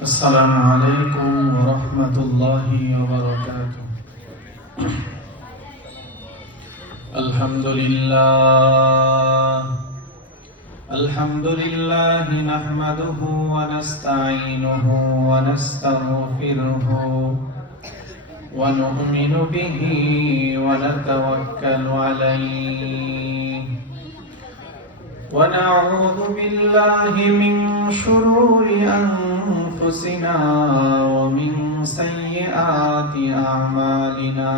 السلام عليكم ورحمة الله وبركاته. الحمد لله نحمده ونستعينه ونستغفره ونؤمن به ونتوكل عليه ونعوذ بالله من شرور أنفسنا ومن سيئات أعمالنا.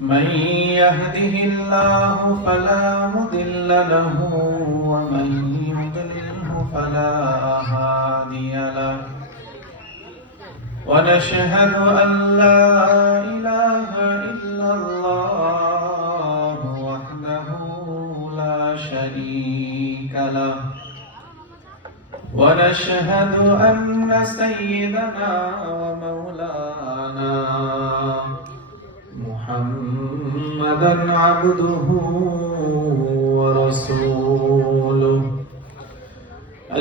من يهده الله فلا مضل له ومن يضلله فلا هادي له. ونشهد أن لا إله إلا الله وحده لا شريك له. ونشهد أن سيدنا ومولانا محمدا عبده ورسوله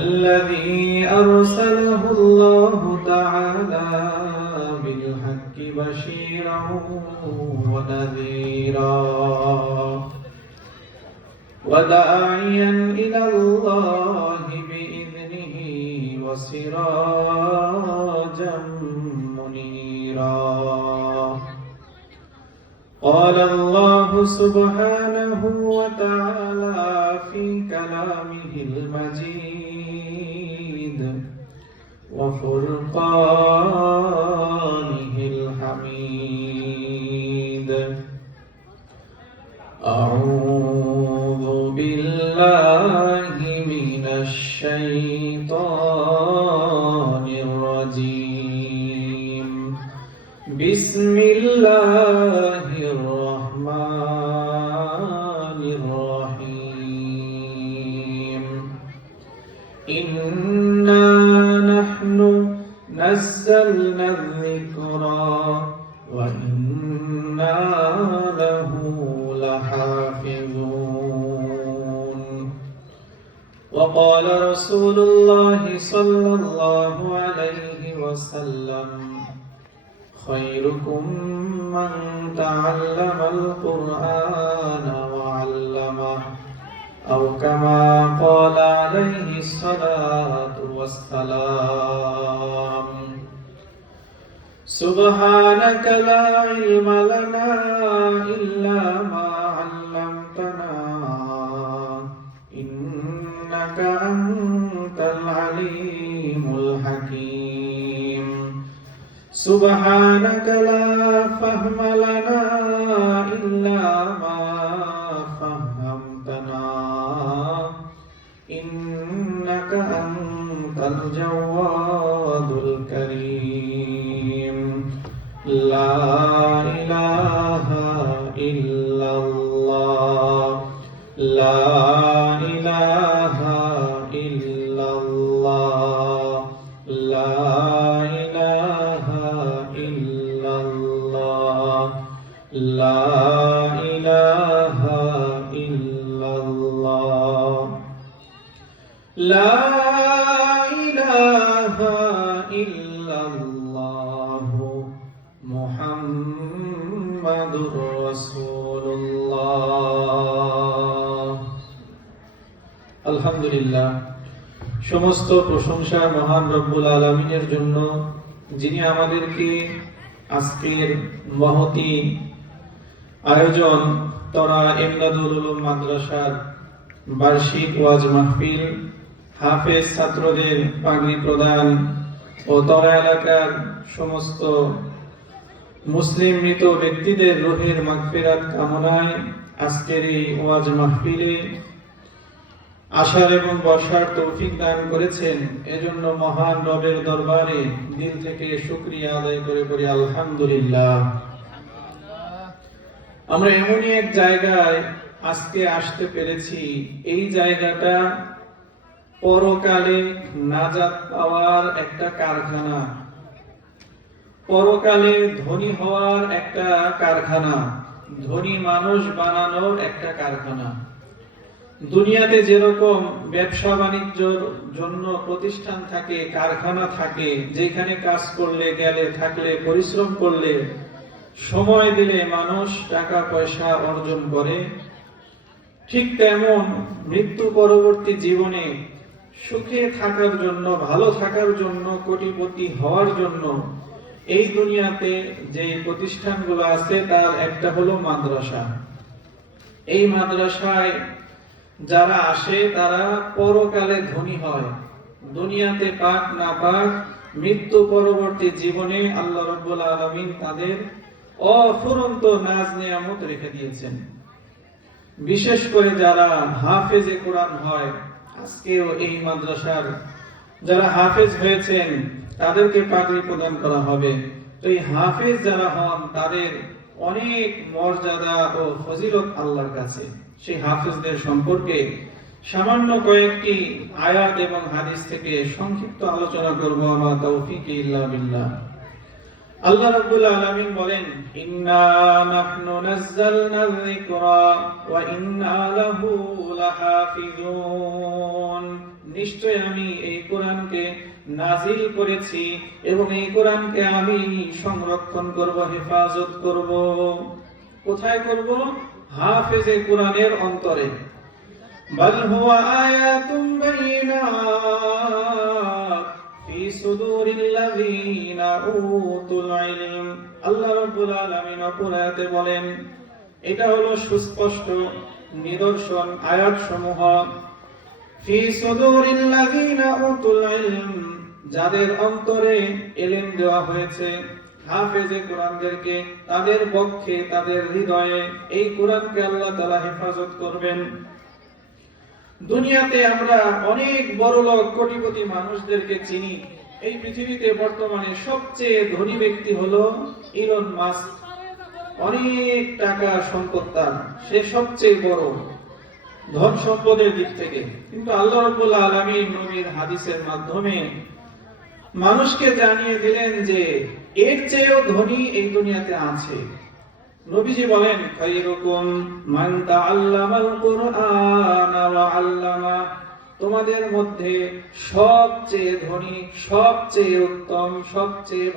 الذي أرسله الله تعالى بالحق بشيرا ونذيرا وداعيا إلى الله بإذنه وسراجا منيرا. قال الله سبحانه وتعالى في كلامه المجيد وفرقانه الحميد. أعوذ بالله من الشيطان الرجيم. بسم الله الرحمن الرحيم. إنا نحن نزلنا الذكر وإنا له لحافظون. وقال رسول الله صلى الله عليه وسلم: خيركم من تعلم القرآن وعلمه، أو كما قال عليه الصلاة والسلام. سبحانك لا علم لنا إلا ما علمتنا إنك أنت العليم الحكيم. سبحانك لا فهم لنا إلا ما فهمتنا إنك أنت الجواد الكريم. لا إله إلا الله، لا إله إلا الله، لا إله إلا الله، لا إله إلا الله، لا إله إلا الله محمد رسول الله. আলহামদুলিল্লাহ, সমস্ত প্রশংসা মহান রব্বুল আলামিনের জন্য, যিনি আমাদেরকে আজকের মহতী আয়োজন তরা ইমদাদুল উলুম মাদ্রাসার বার্ষিক ওয়াজ মাহফিল, হাফেজ ছাত্রদের পাগড়ি প্রদান ও তরা এলাকার সমস্ত মুসলিম মৃত ব্যক্তিদের রুহের মাগফিরাত কামনায় আজকের এই ওয়াজ মাহফিলে আসার এবং বসার তৌফিক দান করেছেন। এজন্য মহান রবের দরবারে দিল থেকে শুকরিয়া আদায় করে বলি আলহামদুলিল্লাহ। আমরা এমনই এক জায়গায় আজকে আসতে পেরেছি, এই জায়গাটা পরকালে নাজাত পাওয়ার একটা কারখানা, পরকালে ধনী হওয়ার একটা কারখানা, ধনী মানুষ বানানোর একটা কারখানা। দুনিয়াতে যেরকম ব্যবসা বাণিজ্যর জন্য প্রতিষ্ঠান থাকে, কারখানা থাকে, যেখানে কাজ করলে, গেলে, থাকলে, পরিশ্রম করলে, সময় দিলে মানুষ টাকা পয়সা অর্জন করে, ঠিক তেমন মৃত্যু পরবর্তী জীবনে সুখে থাকার জন্য, ভালো থাকার জন্য, কোটিপতি হওয়ার জন্য এই দুনিয়াতে যে প্রতিষ্ঠানগুলো আছে তার একটা হলো মাদ্রাসা। এই মাদ্রাসায় যারা আসে তারা পরকালে ধনী হয়, দুনিয়াতে পাক না পাক মৃত্যু পরবর্তী জীবনে আল্লাহ রাব্বুল আলামিন তাদের অফুরন্ত নাজ নিয়ামত রেখে দিয়েছেন। বিশেষ করে যারা হাফেজে কোরআন হয়, আজকেও এই মাদ্রাসার যারা হাফেজ হয়েছেন তাদেরকে পাগড়ি প্রদান করা হবে। তো এই হাফেজ যারা হন তাদের অনেক মর্যাদা ও ফজিলত আল্লাহর কাছে। সেই হাফেজদের সম্পর্কে সামান্য কয়েকটি আয়াত এবং হাদিস থেকে সংক্ষিপ্ত আলোচনা করব। আমার তৌফিক ইল্লা বিল্লাহ। আল্লাহ রাব্বুল আলামিন বলেন, ইন্না নাহনু নাযালনা যিকরা ওয়া ইন্না লাহু লাহাফিজুন। নিশ্চয় আমি এই কোরআনকে নাজিল করেছি এবং এই কোরআনকে আমি সংরক্ষণ করব, হেফাজত করব। কোথায় করব? হাফেজে কোরআনের অন্তরে। বাল হুয়া আয়াতুম বাইনাত ফি সুদুরিল্লাযিনা উতুল ইলম। আল্লাহ রাব্বুল আলামিন অপর আয়াতে বলেন, এটা হলো সুস্পষ্ট নিদর্শন আয়াতসমূহ ফি সুদুরিল্লাযিনা উতুল ইলম, যাদের অন্তরে ইলম দেওয়া হয়েছে। হাফেজে কোরআনদেরকে তাদের পক্ষে, তাদের হৃদয়ে এই কোরআনকে আল্লাহ তাআলা হেফাজত করবেন। দুনিয়াতে আমরা অনেক বড় লোক, কোটিপতি মানুষদেরকে চিনি। এই পৃথিবীতে বর্তমানে সবচেয়ে ধনী ব্যক্তি হলো ইলন মাস্ক। অনেক টাকা সম্পদ তার, সে সবচেয়ে বড় ধন সম্পদের দিক থেকে। কিন্তু আল্লাহ রাব্বুল আলামিন নবীর হাদিসের মাধ্যমে মানুষকে জানিয়ে দিলেন যে এর চেয়েও ধনী এই দুনিয়াতে আছে। নবীজি বলেন, খায়রুকুম মান তাআল্লামাল কুরআন ওয়া আল্লামা। তোমাদের মধ্যে সবচেয়ে ধনী, সবচেয়ে উত্তম, সবচেয়ে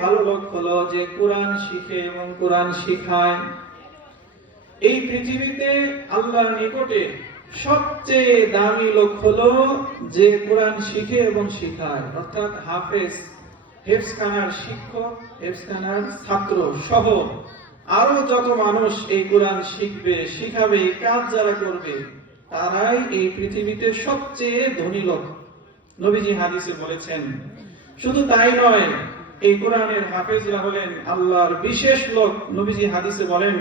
ভালো লোক হলো যে কোরআন শিখে এবং কোরআন শিখায়। এই পৃথিবীতে আল্লাহর নিকটে সবচেয়ে দামি লোক হলো যে কোরআন শিখে এবং শিখায়, অর্থাৎ হাফেজ, হেফজখানার শিক্ষক, হেফজখানার ছাত্র সহ আরো যত মানুষ এই কোরআন শিখবে, শিখাবে, এই কাজ যারা করবে, তারাই এই পৃথিবীতে সবচেয়ে ধনী লোক। নবীজি হাদিসে বলেছেন। শুধু তাই নয়, এই কোরআনের হাফেজরা হলেন আল্লাহর বিশেষ লোক। নবীজি হাদিসে বলেন,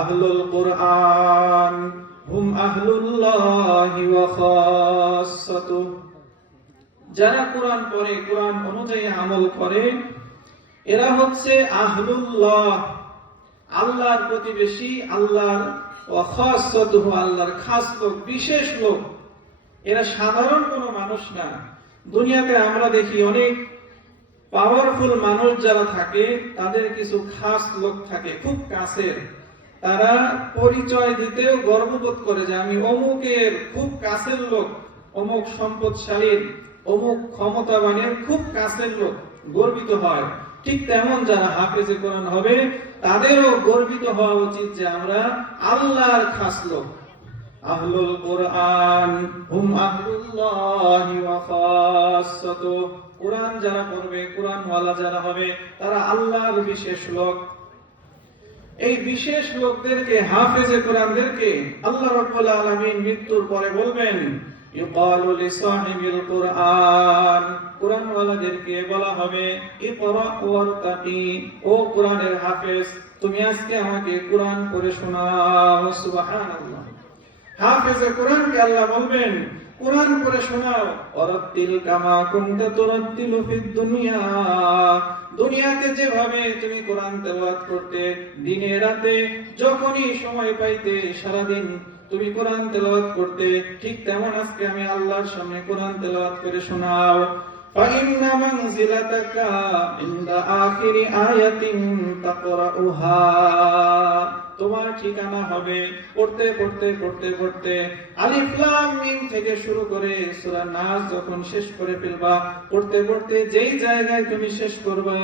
আহলুল কোরআন হুম আহলুল্লাহি ওয়া খাসসাতুহু। যারা কোরআন পড়ে, কোরআন অনুযায়ী আমল করে, এরা হচ্ছে আহলুল্লাহ, আল্লাহর প্রতিবেশী, আল্লাহর ওয়া খাসসাতুহু, আল্লাহর খাস লোক, বিশেষ লোক। এরা সাধারণ কোনো মানুষ না। দুনিয়াতে আমরা দেখি অনেক পাওয়ারফুল মানুষ যারা থাকে তাদের কিছু খাস লোক থাকে, খুব কাছের। তারা পরিচয় দিতেও গর্ববোধ করে যে আমি অমুকের খুব কাছের লোক, অমুক সম্পদশালীর, অমুক ক্ষমতাবানের খুব কাছের লোক, গর্বিত হয়। ঠিক তেমন যারা হাফেজে কোরআন হবে তাদেরও গর্বিত হওয়া উচিত যে আমরা আল্লাহর খাস লোক। আহলুল কোরআন হুম আহলুল্লাহি ওয়া খাসসাতুহু। কোরআন যারা পড়বে, কোরআনওয়ালা যারা হবে, তারা আল্লাহর বিশেষ লোক। এই বিশেষ লোকদেরকে, হাফেজে কোরআনদেরকে আল্লাহ রাব্বুল আলামিন মৃত্যুর পরে বলবেন, ইউকালু লিসাহিবিল কোরআন। কোরআনওয়ালাদেরকে বলা হবে, ইকরা ওয়ারতাকি, ও কোরআনের হাফেজ, তুমি আজকে আমাকে কোরআন পড়ে শোনাও। সুবহানাল্লাহ। হাফেজে কোরআনকে আল্লাহ বলবেন, কোরআন পড়ে শোনাও। ওয়ারাত্তিল কামা কুনতা তুরাত্তিলু ফিদ দুনিয়া। দুনিয়াতে যেভাবে তুমি কোরআন তেলাওয়াত করতে, দিনে রাতে যখনই সময় পাইতে, সারা দিন তুমি কোরআন তেলাওয়াত করতে, ঠিক তেমন আজকে আমি আল্লাহর সামনে কোরআন তেলাওয়াত করে শোনাও। فإن منزلتك عند آخر آية تقرأها তোমার ঠিকানা হবে পড়তে পড়তে পড়তে পড়তে আলিফ লাম মিম থেকে শুরু করে সূরা নাস যখন শেষ করে ফেলবা, পড়তে পড়তে যেই জায়গায় তুমি শেষ করবা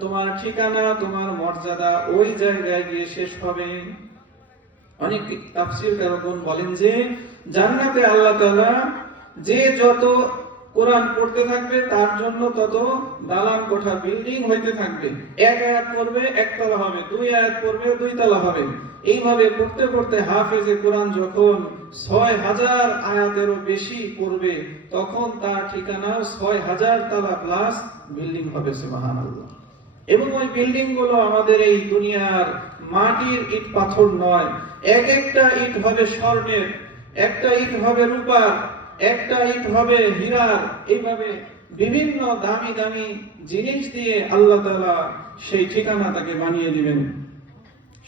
তোমার ঠিকানা তোমার মর্যাদা ওই জায়গায় গিয়ে শেষ হবে। অনেক তাফসীরকারগণ বলেন যে জান্নাতে আল্লাহ তাআলা যে যত কোরআন পড়তে থাকবে তার জন্য তত দালান কোঠা বিল্ডিং হইতে থাকবে। এক আয়াত পড়বে একতলা হবে, দুই আয়াত পড়বে দুই তলা হবে। এইভাবে পড়তে পড়তে হাফেজে কোরআন যখন ৬০০০ আয়াতেরও বেশি পড়বে তখন তার ঠিকানা ৬০০০ তলা প্লাস বিল্ডিং হবে। সুবহানাল্লাহ। এবং ওই বিল্ডিং গুলো আমাদের এই দুনিয়ার মাটির ইট পাথর নয়, এক একটা ইট হবে স্বর্ণের, একটা ইট হবে রূপার, একটা ইট হবে হীরার। এইভাবে বিভিন্ন দামি দামি জিনিস দিয়ে আল্লাহ তাআলা সেই ঠিকানা তাকে বানিয়ে দিবেন।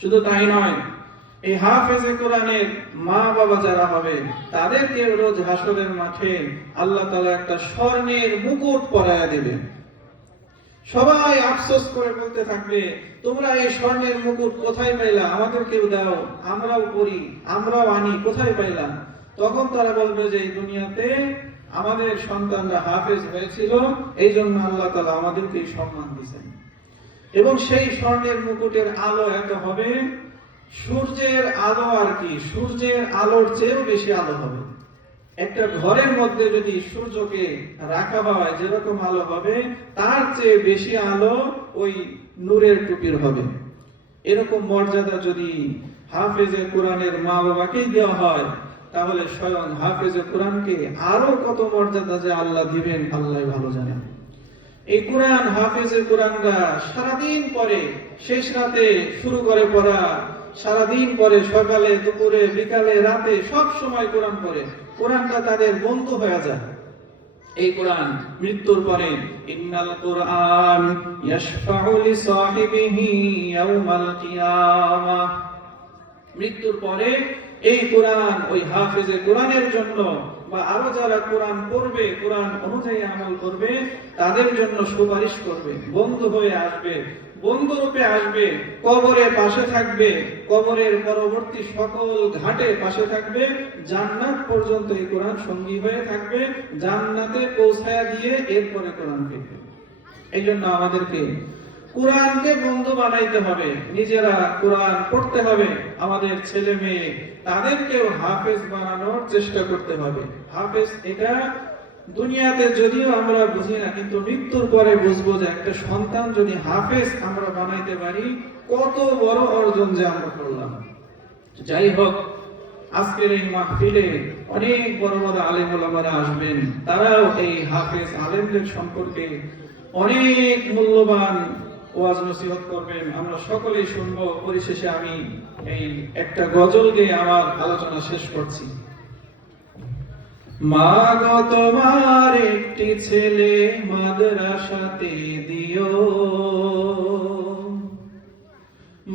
শুধু তাই নয়, এই হাফেজে কোরআনের মা বাবা যারা হবে তাদেরকে রোজ হাসরের মাঠে আল্লাহ তাআলা একটা স্বর্ণের মুকুট পরায়া দিবেন। সবাই আফসোস করে বলতে থাকবে তোমরা এই স্বর্ণের মুকুট কোথায় পাইলা, আমাদেরকেও দাও, আমরাও করি, আমরাও আনি, কোথায় পাইলা? তখন তারা বলবে যে এই দুনিয়াতে আমাদের সন্তানরা হাফেজ হয়েছিল, এই জন্য আল্লাহ তাআলা আমাদেরকে সম্মান দিয়েছেন। এবং সেই স্বর্ণের মুকুটের আলো এত হবে, সূর্যের আলো আর কি, সূর্যের আলোর চেয়েও বেশি আলো হবে। একটা ঘরের মধ্যে যদি সূর্যকে রাখা হয় যেরকম আলো হবে তার চেয়ে বেশি আলো ওই নূরের টুপির হবে। এরকম মর্যাদা যদি হাফেজে কোরআনের মা বাবাকেই দেওয়া হয় তাহলে স্বয়ং হাফেজে কোরআনকে আরো কত মর্যাদা যে আল্লাহ দিবেন আল্লাহ ভালো জানেন। এই কোরআন হাফেজে কোরআনরা সারাদিন পরে, শেষ রাতে শুরু করে পড়া, সারাদিন পরে সকালে দুপুরে বিকালে রাতে সব সময় কোরআন পড়ে, কোরআনটা তাদের বন্ধু হয়ে যায়। এই কোরআন মৃত্যুর পরে ইন্নাল কোরআন ইয়াশফাউ লিসাহিবিহি ইয়াউমাল কিয়ামাহ, মৃত্যুর পরে এই কোরআন ওই হাফেজে কোরআনের জন্য বা আরো যারা কোরআন পড়বে, কোরআন অনুযায়ী আমল করবে তাদের জন্য সুপারিশ করবে, বন্ধু হয়ে আসবে, বন্ধুরূপে আসবে, কবরের পাশে থাকবে, কবরের পরবর্তী সকল ঘাটে পাশে থাকবে, জান্নাত পর্যন্ত এই কোরআন সঙ্গী হয়ে থাকবে, জান্নাতে পৌঁছায়া দিয়ে এরপরে কোরআন পেতে। এই জন্য আমাদেরকে কোরআনকে বন্ধু বানাইতে হবে, নিজেরা কোরআন পড়তে হবে, আমাদের ছেলে মেয়ে তাদেরকেও হাফেজ বানানোর চেষ্টা করতে হবে। হাফেজ এটা দুনিয়াতে যদিও আমরা বুঝি না, কিন্তু মৃত্যুর পরে বুঝবো যে একটা সন্তান যদি হাফেজ আমরা বানাইতে পারি কত বড় অর্জন যে আমরা করলাম। যাই হোক, আজকের এই মাহফিলে অনেক বড় বড় আলেম ওলামারা আসবেন, তারাও এই হাফেজ আলেমদের সম্পর্কে অনেক মূল্যবান ওয়াজ নসিহত করবেন, আমরা সকলেই শুনবো। পরিশেষে আমি এই একটা গজল গেয়ে আমার আলোচনা শেষ করছি। মা গো তোমার একটি ছেলে মাদ্রাসাতে দিও,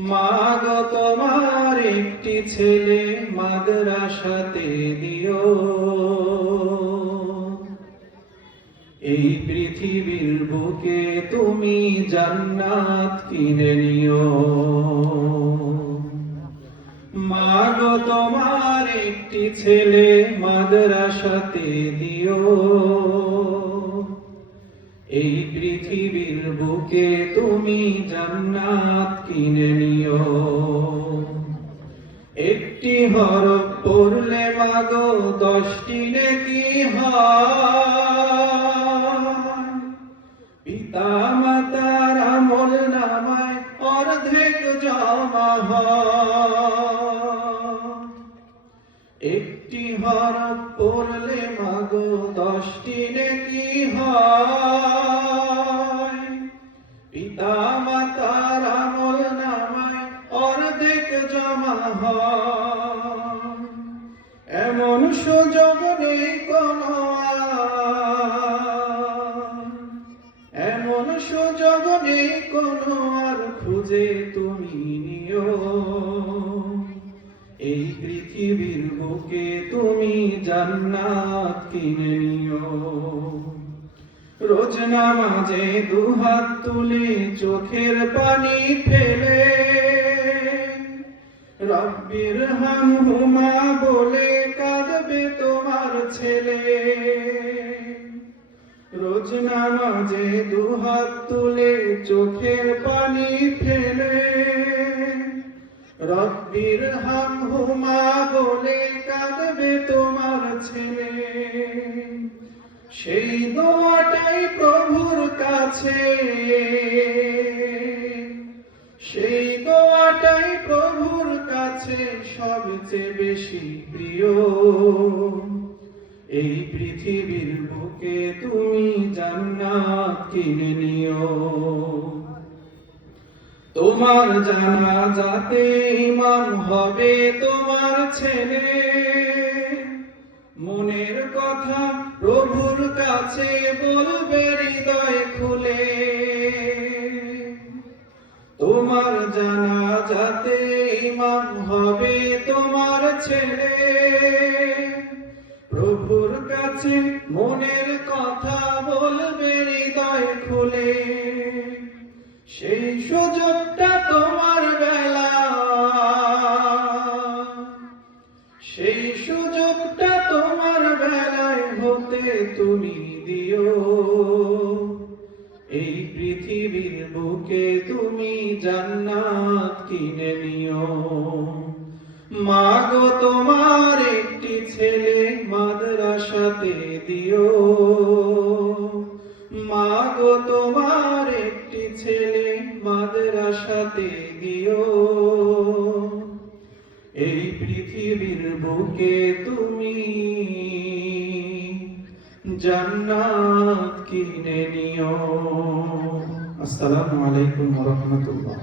মা গো তোমার একটি ছেলে মাদ্রাসাতে দিও, এই পৃথিবীর বুকে তুমি জান্নাত কিনে নিও। মা গো তোমার একটি ছেলে মাদ্রাসাতে দিও, এই পৃথিবীর বুকে তুমি জান্নাত কিনে নিও। একটি হরফ পড়লে মা গো 10টি নেকি হয়, পিতা মাতার আমল নামায় অর্ধেক জমা হয়। একটি হরফ পড়লে মা গো 10টি নেকি হয়, পিতা মাতার আমল নামায় অর্ধেক জমা হয়। এমন সুযোগ নেই কোনো আর, এমন সুযোগ নেই কোনো আর, খুঁজে তুমি নিও। এই পৃথিবীর বুকে তুমি জান্নাত কিনে নিও। রোজ নামাজে দুহাত তুলে চোখের পানি ফেলে রব্বির হামহুমা বলে কাঁদবে তোমার ছেলে। রোজ নামাজে দুহাত তুলে চোখের পানি ফেলে রব্বির হামহুমা বলে কাঁদবে তোমার ছেলে। সেই দোয়াটাই প্রভুর কাছে, সেই দোয়াটাই প্রভুর কাছে সবচেয়ে বেশি প্রিয়। এই পৃথিবীর বুকে তুমি জান্নাত কিনে নিও। তোমার জানাজাতে ইমাম হবে তোমার ছেলে, মনের কথা প্রভুর কাছে বলবে হৃদয় খুলে। তোমার জানাজাতে ইমাম হবে তোমার ছেলে, প্রভুর কাছে মনের কথা বলবে হৃদয় খুলে। সেই সুযোগটা তোমার বেলা, সেই সুযোগটা তোমার বেলায় হতে তুমি দিও। এই পৃথিবীর বুকে তুমি জান্নাত কিনে নিও। মাগো তোমার একটি ছেলে মাদ্রাসাতে দিও। মাগো তোমার একটি ছেলে মাদ্রাসাতে দিও। এই পৃথিবীর বুকে তুমি জান্নাত কিনে নিও। আসসালামু আলাইকুম ওয়া রাহমাতুল্লাহ।